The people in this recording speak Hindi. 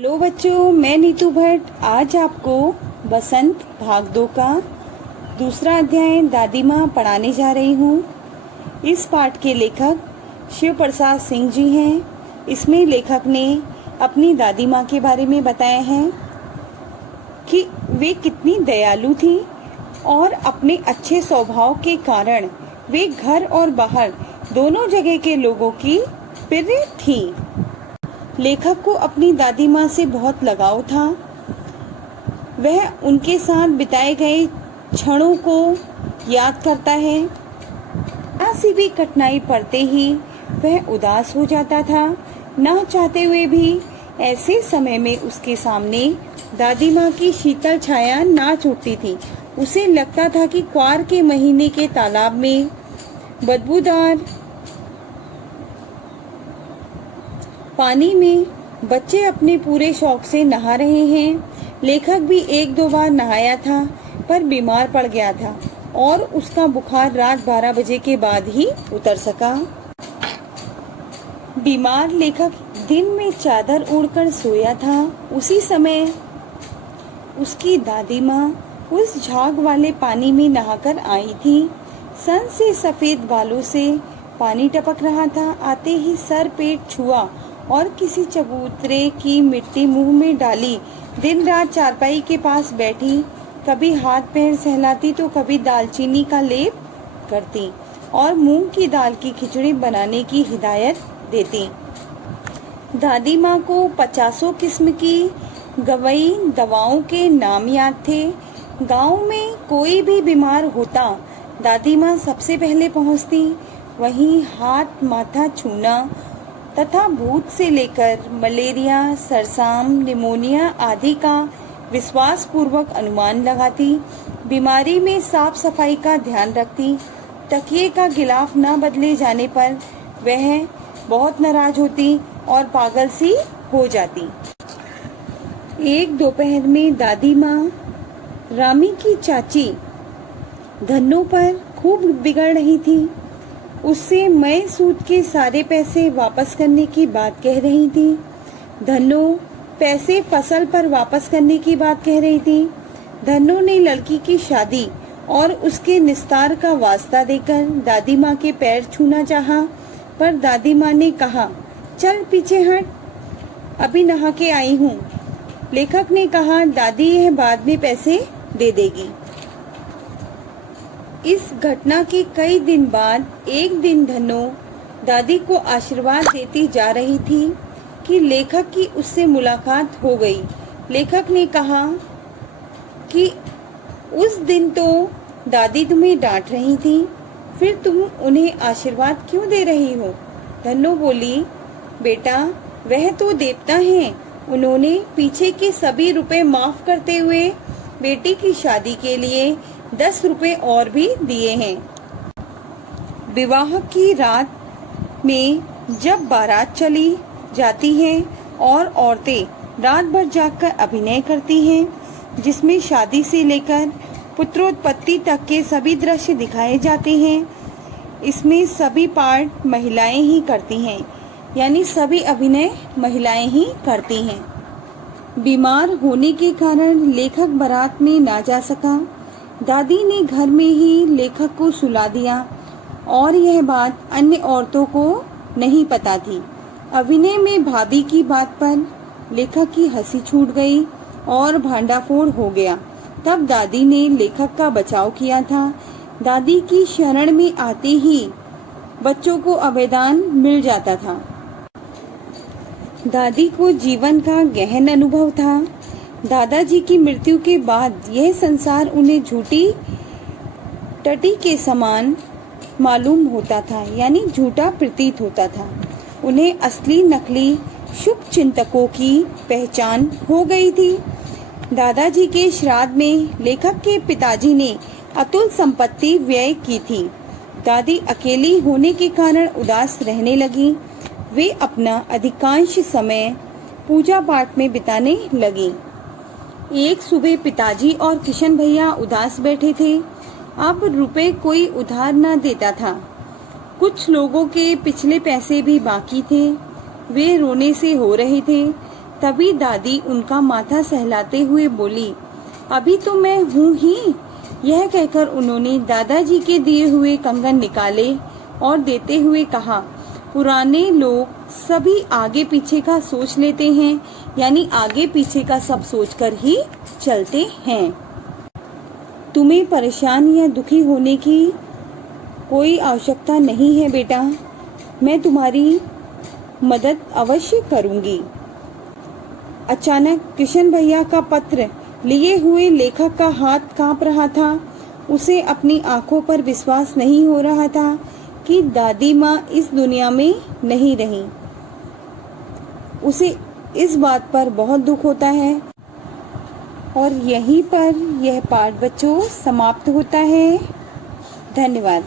हेलो बच्चों, मैं नीतू भट्ट आज आपको बसंत भाग 2 का दूसरा अध्याय दादी माँ पढ़ाने जा रही हूँ। इस पाठ के लेखक शिव प्रसाद सिंह जी हैं। इसमें लेखक ने अपनी दादी माँ के बारे में बताया है कि वे कितनी दयालु थी और अपने अच्छे स्वभाव के कारण वे घर और बाहर दोनों जगह के लोगों की प्रिय थी। लेखक को अपनी दादी माँ से बहुत लगाव था। वह उनके साथ बिताए गए क्षणों को याद करता है। ऐसी भी कठिनाई पड़ते ही वह उदास हो जाता था। ना चाहते हुए भी ऐसे समय में उसके सामने दादी माँ की शीतल छाया नाच उठती थी। उसे लगता था कि क्वार के महीने के तालाब में बदबूदार पानी में बच्चे अपने पूरे शौक से नहा रहे हैं। लेखक भी 1-2 बार नहाया था पर बीमार पड़ गया था और उसका बुखार रात 12 बजे के बाद ही उतर सका। बीमार लेखक दिन में चादर ओढ़कर सोया था। उसी समय उसकी दादी माँ उस झाग वाले पानी में नहाकर आई थी। सन से सफेद बालों से पानी टपक रहा था। आते ही सर पेट छुआ और किसी चबूतरे की मिट्टी मुंह में डाली। दिन रात चारपाई के पास बैठी, कभी हाथ पैर सहलाती तो कभी दालचीनी का लेप करती और मूंग की दाल की खिचड़ी बनाने की हिदायत देती। दादी माँ को 50 किस्म की गवई दवाओं के नाम याद थे। गांव में कोई भी बीमार होता दादी माँ सबसे पहले पहुँचती। वहीं हाथ माथा छूना तथा भूत से लेकर मलेरिया, सरसाम, निमोनिया आदि का विश्वास पूर्वक अनुमान लगाती। बीमारी में साफ सफाई का ध्यान रखती। तकिए का गिलाफ न बदले जाने पर वह बहुत नाराज होती और पागल सी हो जाती। एक दोपहर में दादी माँ रामी की चाची धन्नो पर खूब बिगड़ रही थी। उससे मैं सूद के सारे पैसे वापस करने की बात कह रही थी। धन्नो पैसे फसल पर वापस करने की बात कह रही थी। धन्नो ने लड़की की शादी और उसके निस्तार का वास्ता देकर दादी माँ के पैर छूना चाहा, पर दादी माँ ने कहा, चल पीछे हट, अभी नहा के आई हूँ। लेखक ने कहा, दादी यह बाद में पैसे दे देगी। इस घटना के कई दिन बाद एक दिन धन्नो दादी को आशीर्वाद देती जा रही थी कि लेखक की उससे मुलाकात हो गई। लेखक ने कहा कि उस दिन तो दादी तुम्हें डांट रही थी, फिर तुम उन्हें आशीर्वाद क्यों दे रही हो? धन्नो बोली, बेटा वह तो देवता हैं, उन्होंने पीछे के सभी रुपए माफ करते हुए बेटी की शादी के लिए 10 रुपए और भी दिए हैं। विवाह की रात में जब बारात चली जाती है और औरतें रात भर जागकर अभिनय करती हैं, जिसमें शादी से लेकर पुत्रोत्पत्ति तक के सभी दृश्य दिखाए जाते हैं, इसमें सभी पार्ट महिलाएं ही करती हैं, यानी सभी अभिनय महिलाएं ही करती हैं। बीमार होने के कारण लेखक बारात में ना जा सका। दादी ने घर में ही लेखक को सुला दिया और यह बात अन्य औरतों को नहीं पता थी। अभिनय में भाभी की बात पर लेखक की हंसी छूट गई और भांडाफोड़ हो गया। तब दादी ने लेखक का बचाव किया था। दादी की शरण में आते ही बच्चों को अभयदान मिल जाता था। दादी को जीवन का गहन अनुभव था। दादाजी की मृत्यु के बाद यह संसार उन्हें झूठी टटी के समान मालूम होता था, यानी झूठा प्रतीत होता था। उन्हें असली नकली शुभ चिंतकों की पहचान हो गई थी। दादाजी के श्राद्ध में लेखक के पिताजी ने अतुल संपत्ति व्यय की थी। दादी अकेली होने के कारण उदास रहने लगी। वे अपना अधिकांश समय पूजा पाठ में बिताने लगी। एक सुबह पिताजी और किशन भैया उदास बैठे थे। अब रुपए कोई उधार न देता था। कुछ लोगों के पिछले पैसे भी बाकी थे। वे रोने से हो रहे थे। तभी दादी उनका माथा सहलाते हुए बोली, अभी तो मैं हूँ ही। यह कहकर उन्होंने दादाजी के दिए हुए कंगन निकाले और देते हुए कहा, पुराने लोग सभी आगे पीछे का सोच लेते हैं, यानी आगे पीछे का सब सोचकर ही चलते हैं। तुम्हें परेशान या दुखी होने की कोई आवश्यकता नहीं है बेटा, मैं तुम्हारी मदद अवश्य करूंगी। अचानक किशन भैया का पत्र लिए हुए लेखक का हाथ कांप रहा था। उसे अपनी आंखों पर विश्वास नहीं हो रहा था कि दादी माँ इस दुनिया में नहीं रही। उसे इस बात पर बहुत दुख होता है। और यहीं पर यह पाठ बच्चों समाप्त होता है। धन्यवाद।